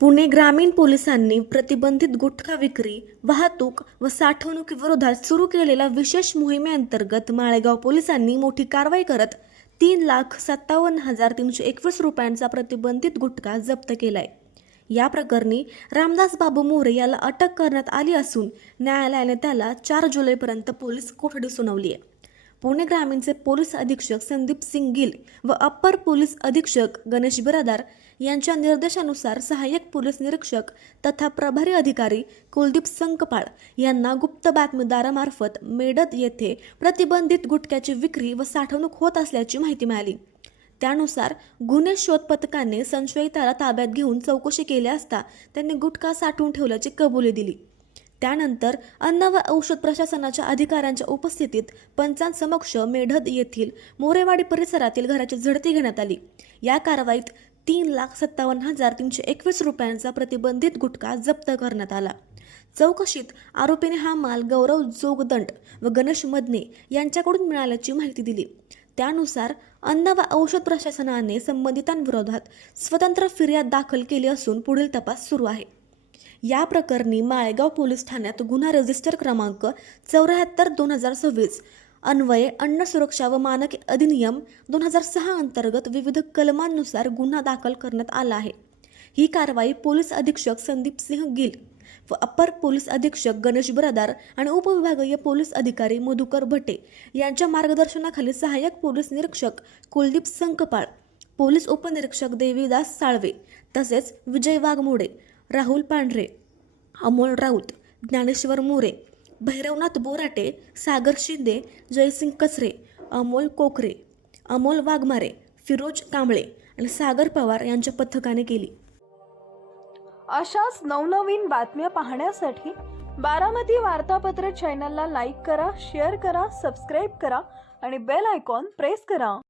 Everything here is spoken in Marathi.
पुणे ग्रामीण पोलिसांनी प्रतिबंधित गुटखा विक्री, वाहतूक व साठवणुकीविरोधात सुरू केलेल्या विशेष मोहिमेअंतर्गत माळेगाव पोलिसांनी मोठी कारवाई करत 3,57,321 रुपयांचा प्रतिबंधित गुटखा जप्त केलाय। या प्रकरणी रामदास बाबू मोरे याला अटक करण्यात आली असून न्यायालयाने त्याला 4 जुलैपर्यंत पोलीस कोठडी सुनावली आहे। पुणे ग्रामीणचे पोलीस अधीक्षक संदीप सिंग गिल व अप्पर पोलीस अधीक्षक गणेश बिरादार यांच्या निर्देशानुसार सहाय्यक पोलीस निरीक्षक तथा प्रभारी अधिकारी कुलदीप संकपाळ यांना गुप्त बातमीदारामार्फत मेडद येथे प्रतिबंधित गुटख्याची विक्री व साठवणूक होत असल्याची माहिती मिळाली। त्यानुसार गुन्हे शोध पथकाने संशयिताला ताब्यात घेऊन चौकशी केली असता त्यांनी गुटखा साठवून ठेवल्याची कबुली दिली। त्यानंतर अन्न व औषध प्रशासनाच्या अधिकाऱ्यांच्या उपस्थितीत पंचांसमक्ष मेढद येथील मोरेवाडी परिसरातील घराची झडती घेण्यात आली। या कारवाईत 3,57,321 रुपयांचा प्रतिबंधित गुटखा जप्त करण्यात आला। चौकशीत आरोपीने हा माल गौरव जोगदंड व गणेश मदने यांच्याकडून मिळाल्याची माहिती दिली। त्यानुसार अन्न व औषध प्रशासनाने संबंधितांविरोधात स्वतंत्र फिर्याद दाखल केली असून पुढील तपास सुरू आहे। या प्रकरणी माळेगाव पोलीस ठाण्यात गुन्हा रजिस्टर क्रमांक 74/2026 अन्वये अन्न सुरक्षा व मानके अधिनियम 2006 अंतर्गत विविध कलमांनुसार गुन्हा दाखल करण्यात आला आहे। ही कारवाई पोलीस अधीक्षक संदीप सिंह गिल व अप्पर पोलीस अधीक्षक गणेश बिरादार आणि उपविभागीय पोलीस अधिकारी मधुकर भटे यांच्या मार्गदर्शनाखाली सहाय्यक पोलीस निरीक्षक कुलदीप संकपाळ, पोलीस उपनिरीक्षक देवीदास साळवे तसेच विजय वाघमोडे, राहुल पांढरे, अमोल राऊत, ज्ञानेश्वर मोरे, भैरवनाथ बोराटे, सागर शिंदे, जयसिंग कचरे, अमोल कोकरे, अमोल वाघमारे, फिरोज कांबळे आणि सागर पवार यांच्या पथकाने केली। अशाच नवनवीन बातम्या पाहण्यासाठी बारामती वार्तापत्र चॅनलला लाईक करा, शेअर करा, सबस्क्राईब करा आणि बेल आयकॉन प्रेस करा।